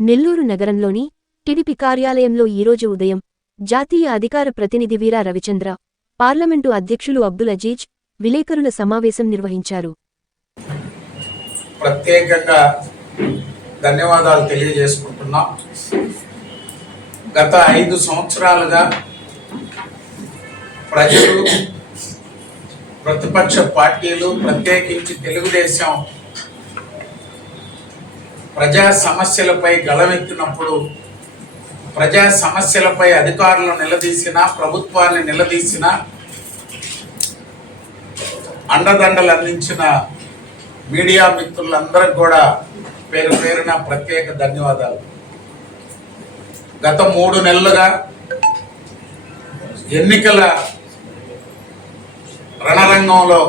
నెల్లూరు నగరంలోని టిడిపి కార్యాలయంలో ఈరోజు ఉదయం జాతీయ అధికార ప్రతినిధి వీరా రవిచంద్ర పార్లమెంటు అధ్యక్షులు అబ్దుల్ అజీజ్ విలేకరుల సమావేశం నిర్వహించారు. ప్రత్యేకంగా ధన్యవాదాలు తెలియజేసుకుంటున్నాం. గత ఐదు సంవత్సరాలుగా ప్రజలు ప్రతిపక్ష పార్టీలు ప్రత్యేకించి తెలుగుదేశం ప్రజా సమస్యలపై గలవెత్తినప్పుడు ప్రజా సమస్యలపై అధికారులను నిలదీసిన ప్రభుత్వాన్ని నిలదీసిన అండదండలు అందించిన మీడియా మిత్రులందరికి కూడా పేరు పేరున ప్రత్యేక ధన్యవాదాలు. గత మూడు నెలలుగా ఎన్నికల రణరంగంలో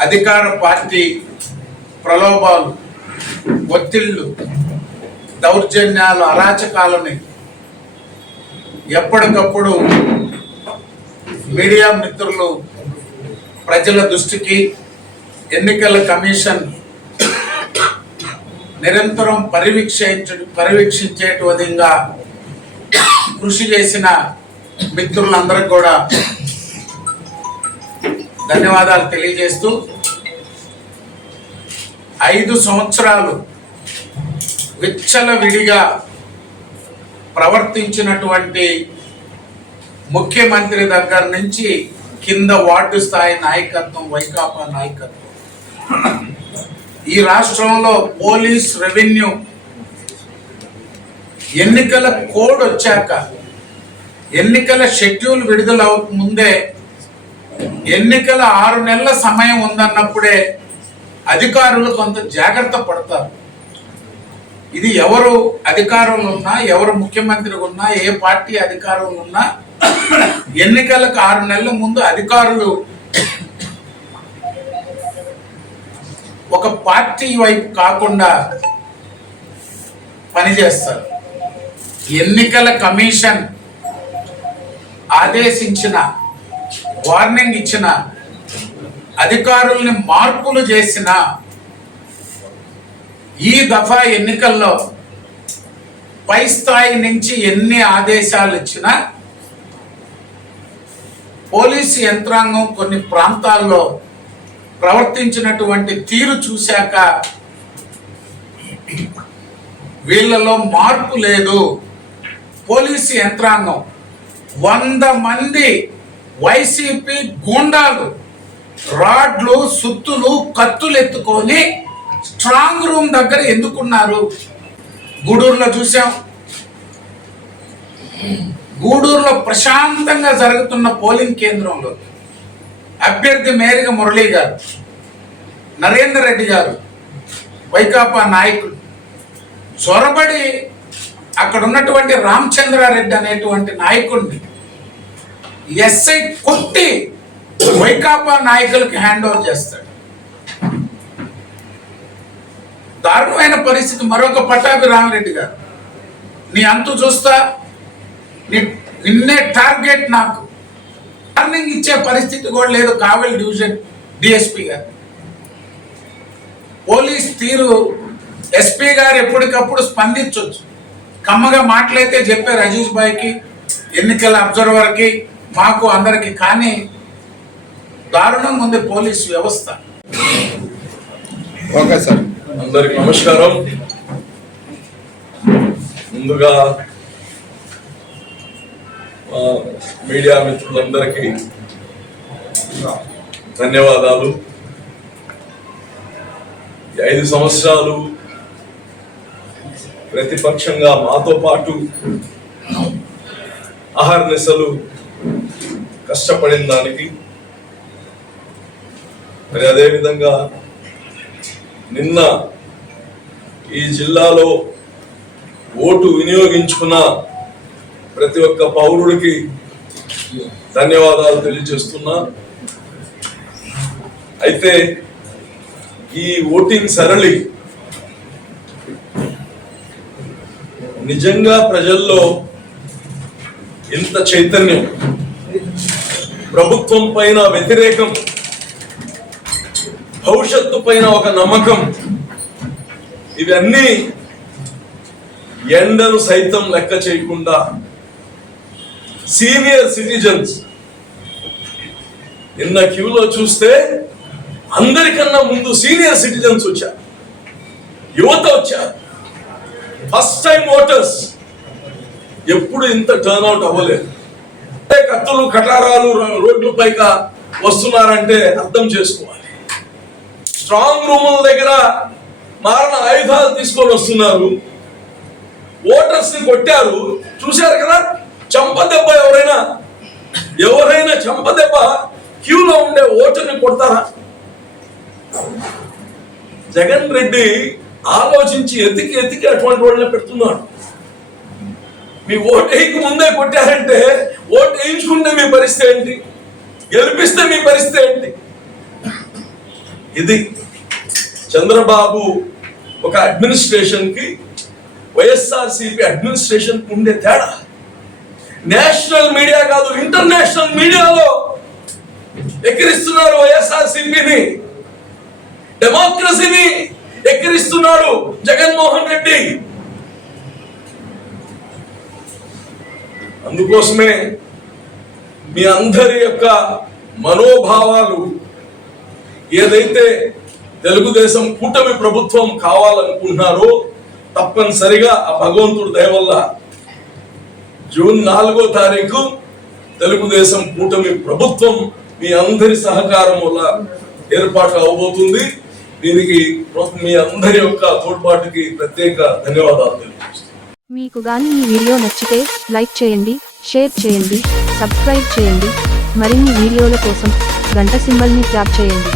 అధికార పార్టీ ప్రలోభాలు ఒత్తిళ్ళు దౌర్జన్యాలు అరాచకాలని ఎప్పటికప్పుడు మీడియా మిత్రులు ప్రజల దృష్టికి ఎన్నికల కమిషన్ నిరంతరం పర్యవేక్షించ పర్యవేక్షించేట విధంగా కృషి చేసిన మిత్రులందరికీ కూడా ధన్యవాదాలు తెలియజేస్తూ ఐదు సంవత్సరాలు విచ్చల విడిగా ప్రవర్తించినటువంటి ముఖ్యమంత్రి దగ్గర నుంచి కింద వార్డు స్థాయి నాయకత్వం వైకాపా నాయకత్వం. ఈ రాష్ట్రంలో పోలీస్ రెవెన్యూ ఎన్నికల కోడ్ వచ్చాక ఎన్నికల షెడ్యూల్ విడుదల ముందే ఎన్నికల ఆరు నెలల సమయం ఉందన్నప్పుడే అధికారులు కొంత జాగ్రత్త పడతారు. ఇది ఎవరు అధికారంలో ఉన్నా ఎవరు ముఖ్యమంత్రి ఉన్నా ఏ పార్టీ అధికారంలో ఉన్నా ఎన్నికలకు ఆరు నెలల ముందు అధికారులు ఒక పార్టీ వైపు కాకుండా పనిచేస్తారు. ఎన్నికల కమిషన్ ఆదేశించిన వార్నింగ్ ఇచ్చిన అధికారుల్ని మార్పులు చేసిన ఈ దఫా ఎన్నికల్లో పై స్థాయి నుంచి ఎన్ని ఆదేశాలు ఇచ్చినా పోలీసు యంత్రాంగం కొన్ని ప్రాంతాల్లో ప్రవర్తించినటువంటి తీరు చూశాక వీళ్ళలో మార్పు లేదు. పోలీసు యంత్రాంగం వంద మంది వైసీపీ గూండాలు రాడ్లు సుత్తులు కత్తులు ఎత్తుకొని స్ట్రాంగ్ రూమ్ దగ్గర ఎందుకున్నారు? గూడూరులో చూసాం గూడూరులో ప్రశాంతంగా జరుగుతున్న పోలింగ్ కేంద్రంలో అభ్యర్థి మేరిగ మురళీ గారు నరేందర్ రెడ్డి గారు వైకాపా నాయకులు. చొరబడి అక్కడ ఉన్నటువంటి రామచంద్రారెడ్డి అనేటువంటి నాయకుడిని ఎస్ఐ కొట్టి వైకాపా నాయకులకి హ్యాండ్ ఓవర్ చేస్తాడు. దారుణమైన పరిస్థితి. మరొక పట్టాభి రామరెడ్డి గారు నీ అంతు చూస్తా నీ నిన్నే టార్గెట్ నాకు. వార్నింగ్ ఇచ్చే పరిస్థితి కూడా లేదు కావలి డివిజన్ డిఎస్పి గారు. పోలీస్ తీరు ఎస్పీ గారు ఎప్పటికప్పుడు స్పందించవచ్చు కమ్మగా మాటలైతే చెప్పారు అజీజ్ భాయ్కి ఎన్నికల అబ్జర్వర్కి మాకు అందరికి. కానీ దారుణంగా ఉంది పోలీస్ వ్యవస్థ. Okay sir. అందరికి నమస్కారం. ముందుగా మీడియా మిత్రులందరికీ ధన్యవాదాలు. ఐదు సంవత్సరాలు ప్రతిపక్షంగా మాతో పాటు అహర్నిశలు కష్టపడిన దానికి మరి అదేవిధంగా నిన్న ఈ జిల్లాలో ఓటు వినియోగించుకున్న ప్రతి ఒక్క పౌరుడికి ధన్యవాదాలు తెలియజేస్తున్నా. అయితే ఈ ఓటింగ్ సరళి నిజంగా ప్రజల్లో ఇంత చైతన్యం ప్రభుత్వం పైన వ్యతిరేకం భవిష్యత్తు పైన ఒక నమ్మకం. ఇవన్నీ ఎండను సైతం లెక్క చేయకుండా సీనియర్ సిటిజన్స్ నిన్న క్యూలో చూస్తే అందరికన్నా ముందు సీనియర్ సిటిజన్స్ వచ్చారు. యువత వచ్చారు. First time voters. ఎప్పుడు ఇంత టర్న్ అవుట్ అవ్వలేదు. అంటే కత్తులు కటారాలు రోడ్లు పైక వస్తున్నారంటే అర్థం చేసుకోవాలి. స్ట్రాంగ్ రూముల దగ్గర మారణ ఆయుధాలు తీసుకొని వస్తున్నారు. ఓటర్స్ని కొట్టారు. చూశారు కదా? చంప దెబ్బ ఎవరైనా? ఎవరైనా చంప దెబ్బ క్యూలో ఉండే ఓటర్ని కొడతారా? జగన్ రెడ్డి ఆలోచించి ఎతికి ఎతికి అటువంటి వాళ్ళని పెడుతున్నాడు. మీ ఓటు ముందే కొట్టారంటే ఓటు వేయించుకుంటే మీ పరిస్థితి ఏంటి? గెలిపిస్తే మీ పరిస్థితి ఏంటి? ఇది చంద్రబాబు ఒక అడ్మినిస్ట్రేషన్కి కి అడ్మినిస్ట్రేషన్ ఉండే తేడా. నేషనల్ మీడియా కాదు ఇంటర్నేషనల్ మీడియాలో ఎక్కిరిస్తున్నారు వైఎస్ఆర్సిపిని. డెమోక్రసీని ఎక్కిరిస్తున్నాడు జగన్మోహన్ రెడ్డి. అందుకోసమే మీ అందరి యొక్క మనోభావాలు ఏదైతే తెలుగుదేశం కూటమి ప్రభుత్వం కావాలనుకుంటున్నారో తప్పనిసరిగా ఆ భగవంతుడు దయ వల్ల జూన్ నాలుగో తారీఖు తెలుగుదేశం కూటమి ప్రభుత్వం మీ అందరి సహకారం వల్ల ఏర్పాటు అవబోతుంది. దీనికి మీ అందరి యొక్క తోడ్పాటుకి ప్రత్యేక ధన్యవాదాలు తెలియజేస్తాను మీకు గాని ఈ వీడియో నచ్చితే లైక్ చేయండి షేర్ చేయండి సబ్స్క్రైబ్ చేయండి. మరిన్ని వీడియోల కోసం గంట సింబల్ని ట్యాప్ చేయండి.